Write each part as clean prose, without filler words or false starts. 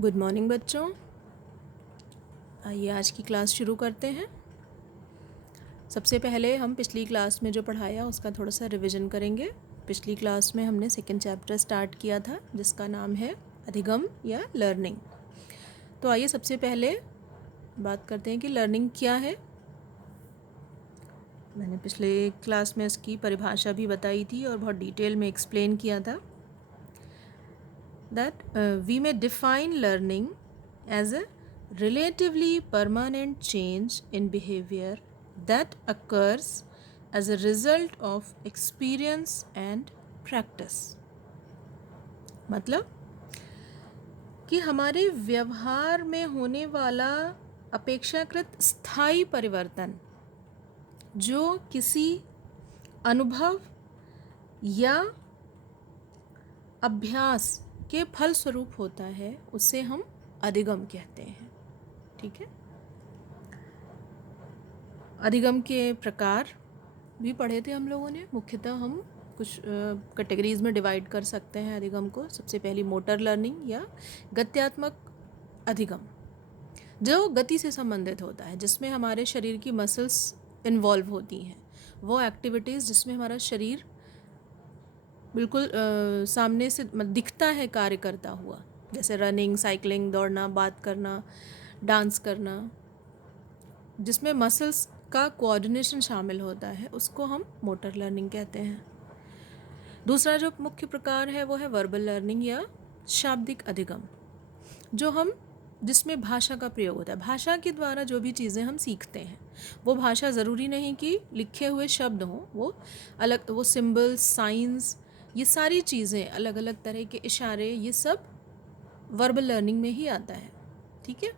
Good morning बच्चों। आइए आज की क्लास शुरू करते हैं। सबसे पहले हम पिछली क्लास में जो पढ़ाया उसका थोड़ा सा रिवीजन करेंगे। पिछली क्लास में हमने सेकंड चैप्टर स्टार्ट किया था जिसका नाम है अधिगम या लर्निंग। तो आइए सबसे पहले बात करते हैं कि लर्निंग क्या है। मैंने पिछले क्लास में इसकी परिभाषा भी बताई थी और बहुत डिटेल में एक्सप्लेन किया था that we may define learning as a relatively permanent change in behavior that occurs as a result of experience and practice। मतलब कि हमारे व्यवहार में होने वाला अपेक्षाकृत स्थायी परिवर्तन जो किसी अनुभव या अभ्यास के फलस्वरूप होता है उसे हम अधिगम कहते हैं। ठीक है। अधिगम के प्रकार भी पढ़े थे हम लोगों ने। मुख्यतः हम कुछ कैटेगरीज में डिवाइड कर सकते हैं अधिगम को। सबसे पहली मोटर लर्निंग या गत्यात्मक अधिगम, जो गति से संबंधित होता है, जिसमें हमारे शरीर की मसल्स इन्वॉल्व होती हैं। वो एक्टिविटीज़ जिसमें हमारा शरीर बिल्कुल सामने से दिखता है कार्य करता हुआ, जैसे रनिंग, साइकिलिंग, दौड़ना, बात करना, डांस करना, जिसमें मसल्स का कोऑर्डिनेशन शामिल होता है, उसको हम मोटर लर्निंग कहते हैं। दूसरा जो मुख्य प्रकार है वो है वर्बल लर्निंग या शाब्दिक अधिगम, जिसमें भाषा का प्रयोग होता है। भाषा के द्वारा जो भी चीज़ें हम सीखते हैं, वो भाषा ज़रूरी नहीं कि लिखे हुए शब्द हों, वो सिंबल्स, साइंस, ये सारी चीज़ें, अलग अलग तरह के इशारे, ये सब वर्बल लर्निंग में ही आता है। ठीक है।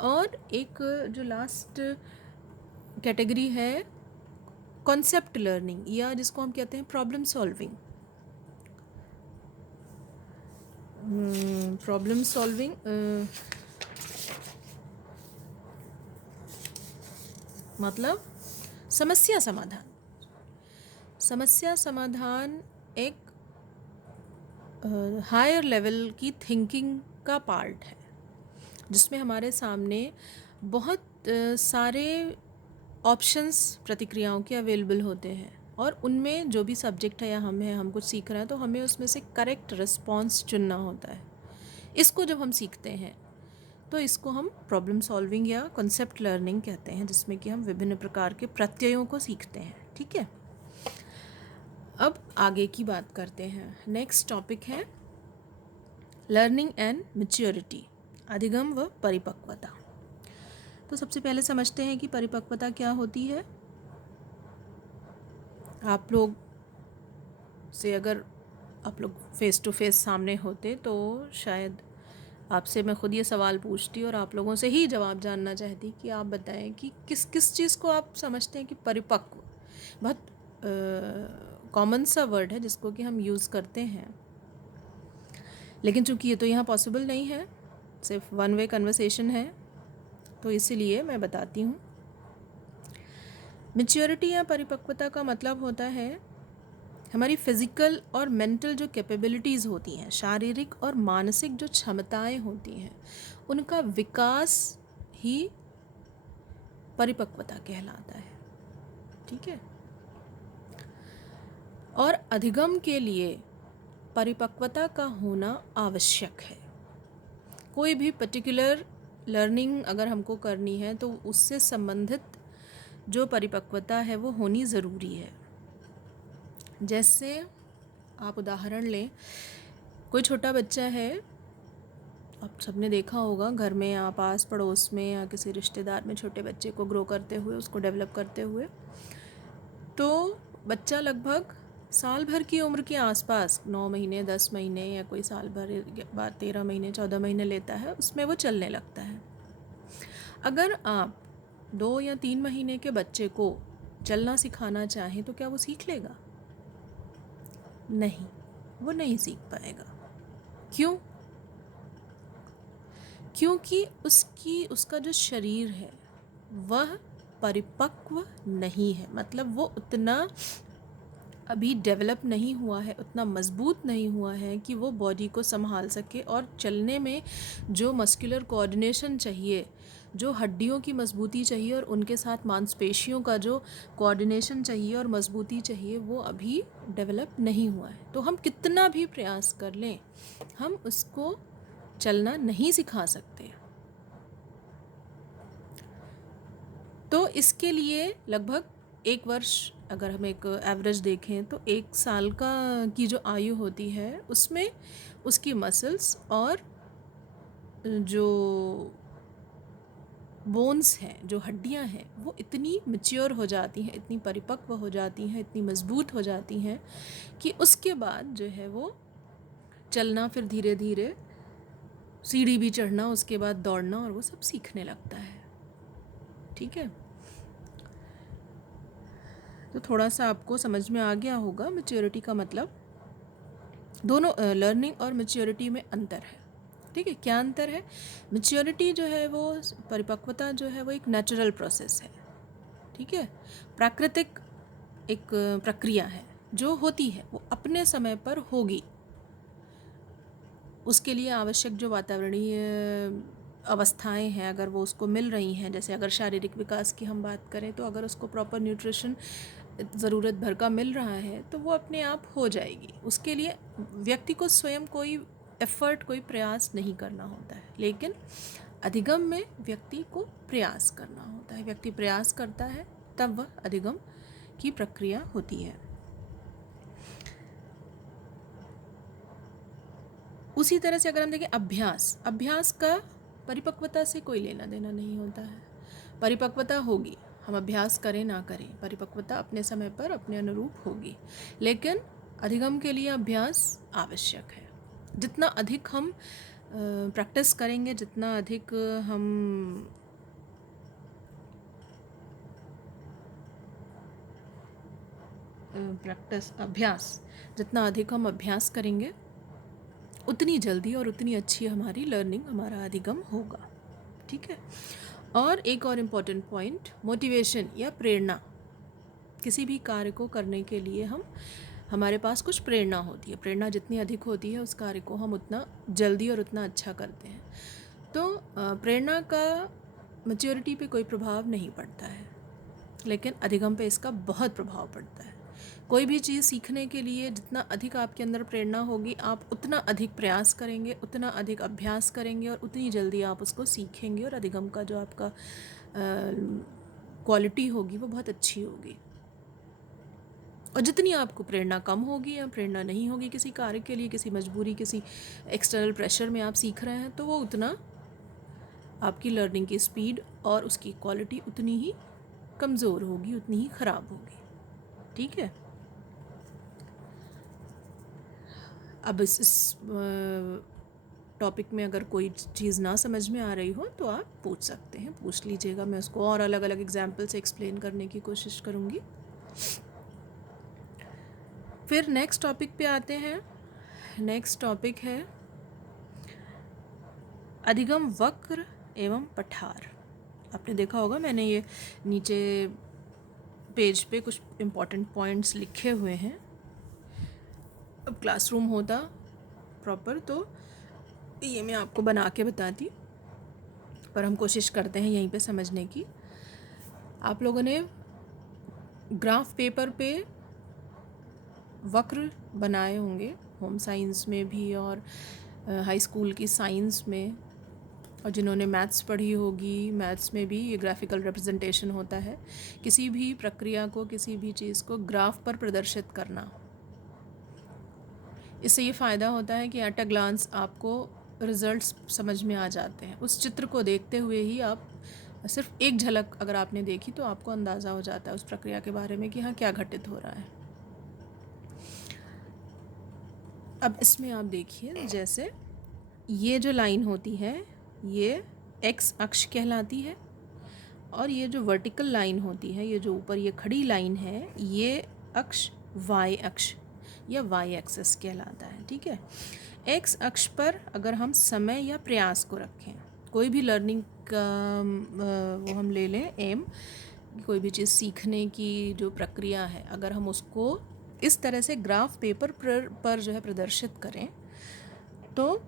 और एक जो लास्ट कैटेगरी है कॉन्सेप्ट लर्निंग, या जिसको हम कहते हैं प्रॉब्लम सॉल्विंग। प्रॉब्लम सॉल्विंग मतलब समस्या समाधान एक हायर लेवल की थिंकिंग का पार्ट है, जिसमें हमारे सामने बहुत सारे ऑप्शंस प्रतिक्रियाओं के अवेलेबल होते हैं, और उनमें जो भी सब्जेक्ट है या हम कुछ सीख रहे हैं तो हमें उसमें से करेक्ट रिस्पॉन्स चुनना होता है। इसको जब हम सीखते हैं तो इसको हम प्रॉब्लम सॉल्विंग या कॉन्सेप्ट लर्निंग कहते हैं, जिसमें कि हम विभिन्न प्रकार के प्रत्ययों को सीखते हैं। ठीक है। अब आगे की बात करते हैं। नेक्स्ट टॉपिक है लर्निंग एंड मैच्योरिटी, अधिगम व परिपक्वता। तो सबसे पहले समझते हैं कि परिपक्वता क्या होती है। आप लोग फेस टू फेस सामने होते तो शायद आपसे मैं खुद ये सवाल पूछती और आप लोगों से ही जवाब जानना चाहती कि आप बताएं कि किस किस चीज़ को आप समझते हैं कि परिपक्व। बहुत कॉमन सा वर्ड है जिसको कि हम यूज़ करते हैं, लेकिन चूंकि ये तो यहाँ पॉसिबल नहीं है, सिर्फ वन वे कन्वर्सेशन है, तो इसीलिए मैं बताती हूँ। मैच्योरिटी या परिपक्वता का मतलब होता है हमारी फिज़िकल और मेंटल जो कैपेबिलिटीज़ होती हैं, शारीरिक और मानसिक जो क्षमताएं होती हैं, उनका विकास ही परिपक्वता कहलाता है। ठीक है। और अधिगम के लिए परिपक्वता का होना आवश्यक है। कोई भी पर्टिकुलर लर्निंग अगर हमको करनी है तो उससे संबंधित जो परिपक्वता है वो होनी ज़रूरी है। जैसे आप उदाहरण लें, कोई छोटा बच्चा है, आप सबने देखा होगा घर में या पास पड़ोस में या किसी रिश्तेदार में छोटे बच्चे को ग्रो करते हुए, उसको डेवलप करते हुए, तो बच्चा लगभग साल भर की उम्र के आसपास 9 महीने, 10 महीने या कोई साल भर बाद 13 महीने, 14 महीने लेता है, उसमें वो चलने लगता है। अगर आप 2 या 3 महीने के बच्चे को चलना सिखाना चाहें तो क्या वो सीख लेगा? नहीं, वो नहीं सीख पाएगा। क्यों? क्योंकि उसका जो शरीर है वह परिपक्व नहीं है, मतलब वो उतना अभी डेवलप नहीं हुआ है, उतना मज़बूत नहीं हुआ है कि वो बॉडी को संभाल सके, और चलने में जो मस्कुलर कोऑर्डिनेशन चाहिए, जो हड्डियों की मजबूती चाहिए और उनके साथ मांसपेशियों का जो कोऑर्डिनेशन चाहिए और मजबूती चाहिए, वो अभी डेवलप नहीं हुआ है। तो हम कितना भी प्रयास कर लें, हम उसको चलना नहीं सिखा सकते। तो इसके लिए लगभग 1 वर्ष, अगर हम एक एवरेज देखें तो 1 साल की जो आयु होती है उसमें उसकी मसल्स और जो बोन्स हैं, जो हड्डियां हैं, वो इतनी मैच्योर हो जाती हैं, इतनी परिपक्व हो जाती हैं, इतनी मजबूत हो जाती हैं कि उसके बाद जो है वो चलना, फिर धीरे धीरे सीढ़ी भी चढ़ना, उसके बाद दौड़ना, और वो सब सीखने लगता है। ठीक है, तो थोड़ा सा आपको समझ में आ गया होगा मैच्योरिटी का मतलब। दोनों लर्निंग और मैच्योरिटी में अंतर है। ठीक है, क्या अंतर है? मैच्योरिटी जो है वो, परिपक्वता जो है वो एक नेचुरल प्रोसेस है। ठीक है, प्राकृतिक एक प्रक्रिया है जो होती है, वो अपने समय पर होगी। उसके लिए आवश्यक जो वातावरणीय अवस्थाएं हैं, अगर वो उसको मिल रही हैं, जैसे अगर शारीरिक विकास की हम बात करें तो अगर उसको प्रॉपर न्यूट्रिशन ज़रूरत भर का मिल रहा है तो वो अपने आप हो जाएगी। उसके लिए व्यक्ति को स्वयं कोई एफ़र्ट, कोई प्रयास नहीं करना होता है। लेकिन अधिगम में व्यक्ति को प्रयास करना होता है। व्यक्ति प्रयास करता है तब वह अधिगम की प्रक्रिया होती है। उसी तरह से अगर हम देखें अभ्यास का परिपक्वता से कोई लेना देना नहीं होता है। परिपक्वता होगी, हम अभ्यास करें ना करें, परिपक्वता अपने समय पर अपने अनुरूप होगी। लेकिन अधिगम के लिए अभ्यास आवश्यक है। जितना अधिक हम प्रैक्टिस करेंगे, जितना अधिक हम जितना अधिक हम अभ्यास करेंगे, उतनी जल्दी और उतनी अच्छी हमारी लर्निंग, हमारा अधिगम होगा। ठीक है, और एक और इम्पॉर्टेंट पॉइंट, मोटिवेशन या प्रेरणा। किसी भी कार्य को करने के लिए हमारे पास कुछ प्रेरणा होती है। प्रेरणा जितनी अधिक होती है, उस कार्य को हम उतना जल्दी और उतना अच्छा करते हैं। तो प्रेरणा का मैच्योरिटी पे कोई प्रभाव नहीं पड़ता है, लेकिन अधिगम पे इसका बहुत प्रभाव पड़ता है। कोई भी चीज़ सीखने के लिए जितना अधिक आपके अंदर प्रेरणा होगी, आप उतना अधिक प्रयास करेंगे, उतना अधिक अभ्यास करेंगे, और उतनी जल्दी आप उसको सीखेंगे, और अधिगम का जो आपका क्वालिटी होगी वो बहुत अच्छी होगी। और जितनी आपको प्रेरणा कम होगी या प्रेरणा नहीं होगी किसी कार्य के लिए, किसी मजबूरी, किसी एक्सटर्नल प्रेशर में आप सीख रहे हैं, तो वो उतना आपकी लर्निंग की स्पीड और उसकी क्वालिटी उतनी ही कमज़ोर होगी, उतनी ही ख़राब होगी। ठीक है, अब इस टॉपिक में अगर कोई चीज़ ना समझ में आ रही हो तो आप पूछ सकते हैं, पूछ लीजिएगा। मैं उसको और अलग अलग एग्जाम्पल से एक्सप्लेन करने की कोशिश करूँगी। फिर नेक्स्ट टॉपिक पे आते हैं। नेक्स्ट टॉपिक है अधिगम वक्र एवं पठार। आपने देखा होगा, मैंने ये नीचे पेज पे कुछ इम्पॉर्टेंट पॉइंट्स लिखे हुए हैं। अब क्लासरूम होता प्रॉपर तो ये मैं आपको बना के बताती, पर हम कोशिश करते हैं यहीं पे समझने की। आप लोगों ने ग्राफ पेपर पे वक्र बनाए होंगे, होम साइंस में भी और हाई स्कूल की साइंस में, और जिन्होंने मैथ्स पढ़ी होगी, मैथ्स में भी ये ग्राफिकल रिप्रेजेंटेशन होता है। किसी भी प्रक्रिया को, किसी भी चीज़ को ग्राफ पर प्रदर्शित करना, इससे ये फ़ायदा होता है कि एट अ ग्लांस आपको रिज़ल्ट्स समझ में आ जाते हैं। उस चित्र को देखते हुए ही आप सिर्फ एक झलक अगर आपने देखी तो आपको अंदाज़ा हो जाता है उस प्रक्रिया के बारे में कि हाँ क्या घटित हो रहा है। अब इसमें आप देखिए, जैसे ये जो लाइन होती है ये एक्स अक्ष कहलाती है, और ये जो वर्टिकल लाइन होती है, ये जो ऊपर ये खड़ी लाइन है, ये अक्ष वाई अक्ष या वाई एक्सिस कहलाता है। ठीक है, एक्स अक्ष पर अगर हम समय या प्रयास को रखें, कोई भी लर्निंग का वो हम ले लें एम, कोई भी चीज़ सीखने की जो प्रक्रिया है, अगर हम उसको इस तरह से ग्राफ पेपर पर जो है प्रदर्शित करें। तो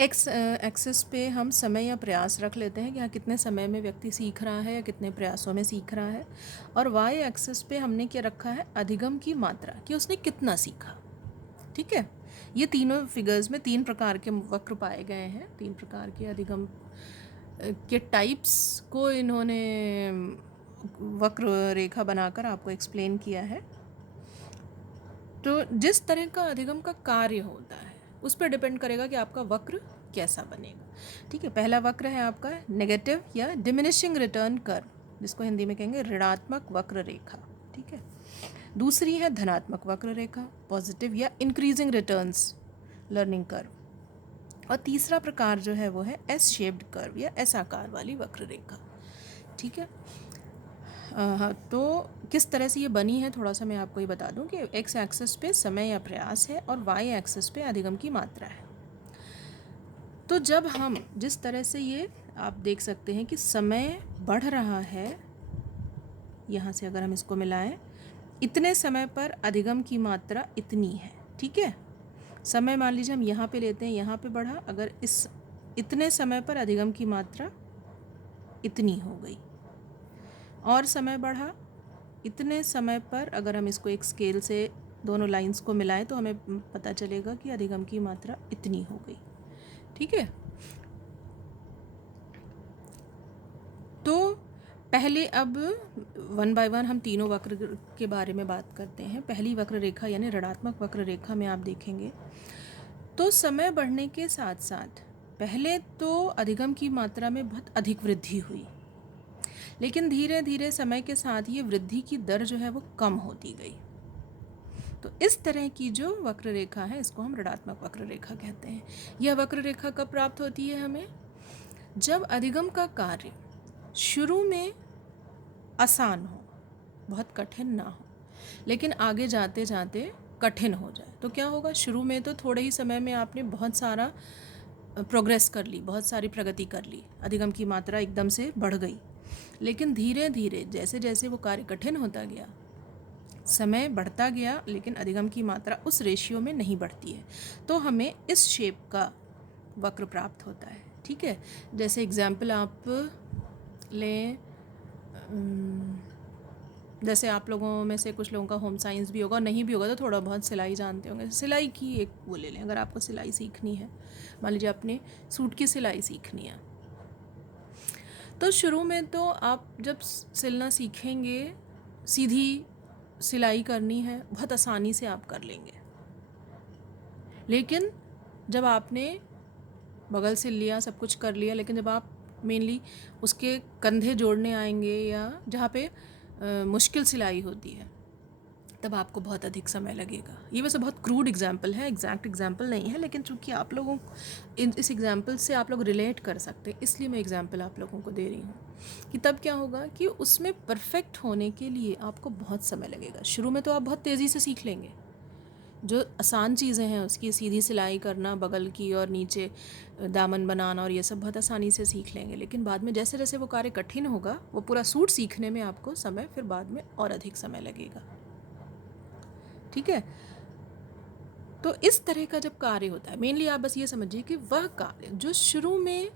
एक्स एक्सिस पे हम समय या प्रयास रख लेते हैं कि हाँ कितने समय में व्यक्ति सीख रहा है या कितने प्रयासों में सीख रहा है, और वाई एक्सिस पे हमने क्या रखा है, अधिगम की मात्रा, कि उसने कितना सीखा। ठीक है, ये तीनों फिगर्स में 3 प्रकार के वक्र पाए गए हैं, 3 प्रकार के अधिगम के टाइप्स को इन्होंने वक्र रेखा बनाकर आपको एक्सप्लेन किया है। तो जिस तरह का अधिगम का कार्य होता है उस पर डिपेंड करेगा कि आपका वक्र कैसा बनेगा। ठीक है, पहला वक्र है आपका नेगेटिव या डिमिनिशिंग रिटर्न कर्व, जिसको हिंदी में कहेंगे ऋणात्मक वक्र रेखा। ठीक है, दूसरी है धनात्मक वक्र रेखा, पॉजिटिव या इंक्रीजिंग रिटर्न्स लर्निंग कर्व, और तीसरा प्रकार जो है वो है एस शेप्ड कर्व या एस आकार वाली वक्र रेखा। ठीक है, तो किस तरह से ये बनी है थोड़ा सा मैं आपको ये बता दूं कि एक्स एक्सिस पे समय या प्रयास है और वाई एक्सिस पे अधिगम की मात्रा है। तो जब हम जिस तरह से ये आप देख सकते हैं कि समय बढ़ रहा है, यहाँ से अगर हम इसको मिलाएं, इतने समय पर अधिगम की मात्रा इतनी है। ठीक है, समय मान लीजिए हम यहाँ पे लेते हैं, यहाँ पे बढ़ा, अगर इस इतने समय पर अधिगम की मात्रा इतनी हो गई, और समय बढ़ा इतने समय पर, अगर हम इसको एक स्केल से दोनों लाइंस को मिलाएं तो हमें पता चलेगा कि अधिगम की मात्रा इतनी हो गई। ठीक है, तो पहले अब 1 बाय 1 हम तीनों वक्र के बारे में बात करते हैं। पहली वक्र रेखा यानी ऋणात्मक वक्र रेखा में आप देखेंगे तो समय बढ़ने के साथ साथ पहले तो अधिगम की मात्रा में बहुत अधिक वृद्धि हुई, लेकिन धीरे धीरे समय के साथ ये वृद्धि की दर जो है वो कम होती गई। तो इस तरह की जो वक्र रेखा है इसको हम ऋणात्मक वक्र रेखा कहते हैं। यह वक्र रेखा कब प्राप्त होती है हमें, जब अधिगम का कार्य शुरू में आसान हो, बहुत कठिन ना हो, लेकिन आगे जाते जाते कठिन हो जाए। तो क्या होगा, शुरू में तो थोड़े ही समय में आपने बहुत सारा प्रोग्रेस कर ली, बहुत सारी प्रगति कर ली, अधिगम की मात्रा एकदम से बढ़ गई, लेकिन धीरे धीरे जैसे जैसे वो कार्य कठिन होता गया, समय बढ़ता गया, लेकिन अधिगम की मात्रा उस रेशियो में नहीं बढ़ती है, तो हमें इस शेप का वक्र प्राप्त होता है। ठीक है, जैसे एग्जाम्पल आप लें, जैसे आप लोगों में से कुछ लोगों का होम साइंस भी होगा, नहीं भी होगा तो थोड़ा बहुत सिलाई जानते होंगे। सिलाई की एक वो ले लें, अगर आपको सिलाई सीखनी है, मान लीजिए अपने सूट की सिलाई सीखनी है, तो शुरू में तो आप जब सिलना सीखेंगे, सीधी सिलाई करनी है, बहुत आसानी से आप कर लेंगे। लेकिन जब आपने बगल सिल लिया, सब कुछ कर लिया, लेकिन जब आप मेनली उसके कंधे जोड़ने आएंगे या जहाँ पे मुश्किल सिलाई होती है, तब आपको बहुत अधिक समय लगेगा। ये वैसे बहुत क्रूड एग्जाम्पल है, एग्जैक्ट एग्जाम्पल नहीं है, लेकिन चूंकि आप लोगों इस एग्जाम्पल से आप लोग रिलेट कर सकते हैं, इसलिए मैं एग्जाम्पल आप लोगों को दे रही हूँ कि तब क्या होगा कि उसमें परफेक्ट होने के लिए आपको बहुत समय लगेगा। शुरू में तो आप बहुत तेज़ी से सीख लेंगे, जो आसान चीज़ें हैं उसकी सीधी सिलाई करना, बगल की और नीचे दामन बनाना और ये सब बहुत आसानी से सीख लेंगे, लेकिन बाद में जैसे जैसे वो कार्य कठिन होगा, वो पूरा सूट सीखने में आपको समय फिर बाद में और अधिक समय लगेगा। ठीक है, तो इस तरह का जब कार्य होता है, मेनली आप बस ये समझिए कि वह कार्य जो शुरू में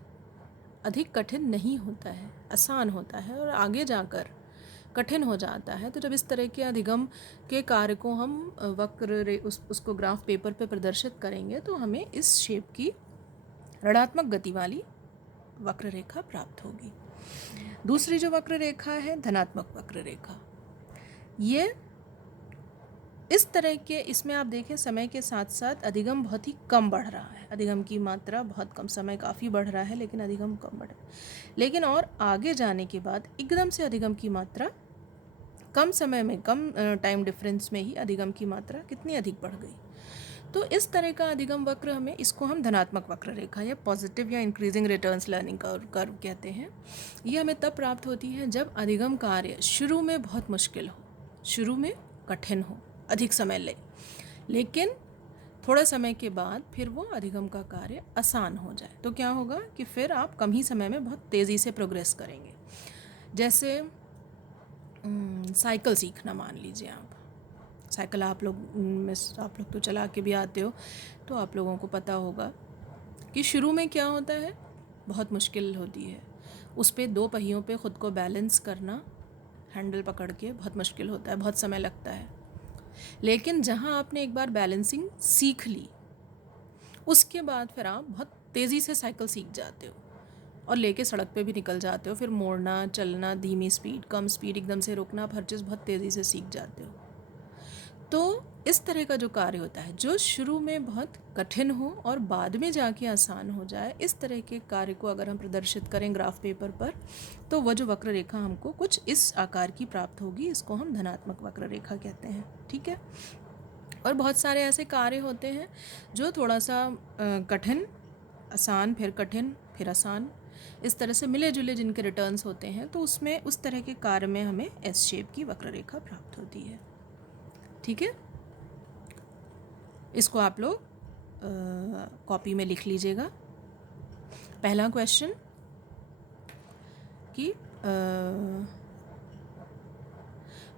अधिक कठिन नहीं होता है, आसान होता है और आगे जाकर कठिन हो जाता है, तो जब इस तरह के अधिगम के कार्य को हम उसको ग्राफ पेपर पे प्रदर्शित करेंगे तो हमें इस शेप की ऋणात्मक गति वाली वक्र रेखा प्राप्त होगी। दूसरी जो वक्र रेखा है धनात्मक वक्र रेखा, ये इस तरह के, इसमें आप देखें समय के साथ साथ अधिगम बहुत ही कम बढ़ रहा है, अधिगम की मात्रा बहुत कम, समय काफ़ी बढ़ रहा है लेकिन अधिगम कम बढ़ रहा है। लेकिन और आगे जाने के बाद एकदम से अधिगम की मात्रा कम समय में, कम टाइम डिफरेंस में ही अधिगम की मात्रा कितनी अधिक बढ़ गई। तो इस तरह का अधिगम वक्र हमें, इसको हम धनात्मक वक्र रेखा या पॉजिटिव या इंक्रीजिंग रिटर्न्स लर्निंग कर्व कहते हैं। ये हमें तब प्राप्त होती है जब अधिगम कार्य शुरू में बहुत मुश्किल हो, शुरू में कठिन हो, अधिक समय ले, लेकिन थोड़ा समय के बाद फिर वो अधिगम का कार्य आसान हो जाए। तो क्या होगा कि फिर आप कम ही समय में बहुत तेज़ी से प्रोग्रेस करेंगे। जैसे साइकिल सीखना मान लीजिए, आप साइकिल आप लोग में आप लोग तो चला के भी आते हो, तो आप लोगों को पता होगा कि शुरू में क्या होता है, बहुत मुश्किल होती है। उस पे 2 पहियों पे ख़ुद को बैलेंस करना, हैंडल पकड़ के बहुत मुश्किल होता है, बहुत समय लगता है। लेकिन जहाँ आपने एक बार बैलेंसिंग सीख ली, उसके बाद फिर आप बहुत तेज़ी से साइकिल सीख जाते हो और लेके सड़क पे भी निकल जाते हो। फिर मोड़ना, चलना, धीमी स्पीड, कम स्पीड, एकदम से रुकना, हर चीज़ बहुत तेज़ी से सीख जाते हो। तो इस तरह का जो कार्य होता है, जो शुरू में बहुत कठिन हो और बाद में जाके आसान हो जाए, इस तरह के कार्य को अगर हम प्रदर्शित करें ग्राफ पेपर पर, तो वह जो वक्र रेखा हमको कुछ इस आकार की प्राप्त होगी। इसको हम धनात्मक वक्र रेखा कहते हैं, ठीक है। और बहुत सारे ऐसे कार्य होते हैं जो थोड़ा सा कठिन, आसान, फिर कठिन, फिर आसान, इस तरह से मिले जुले जिनके रिटर्न्स होते हैं, तो उसमें उस तरह के कार्य में हमें एस शेप की वक्र रेखा प्राप्त होती है, ठीक है। इसको आप लोग कॉपी में लिख लीजिएगा। पहला क्वेश्चन कि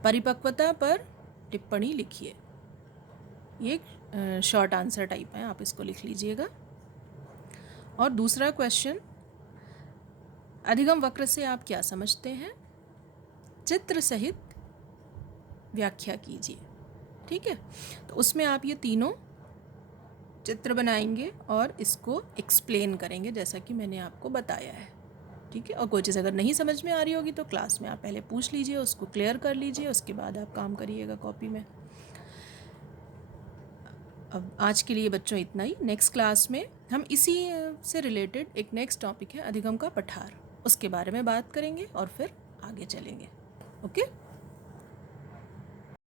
परिपक्वता पर टिप्पणी लिखिए। ये एक शॉर्ट आंसर टाइप है, आप इसको लिख लीजिएगा। और दूसरा क्वेश्चन, अधिगम वक्र से आप क्या समझते हैं, चित्र सहित व्याख्या कीजिए, ठीक है। तो उसमें आप ये तीनों चित्र बनाएंगे और इसको एक्सप्लेन करेंगे जैसा कि मैंने आपको बताया है, ठीक है। और कोई चीज़ अगर नहीं समझ में आ रही होगी तो क्लास में आप पहले पूछ लीजिए, उसको क्लियर कर लीजिए, उसके बाद आप काम करिएगा कॉपी में। अब आज के लिए बच्चों इतना ही। नेक्स्ट क्लास में हम इसी से रिलेटेड एक नेक्स्ट टॉपिक है अधिगम का पठार, उसके बारे में बात करेंगे और फिर आगे चलेंगे। ओके।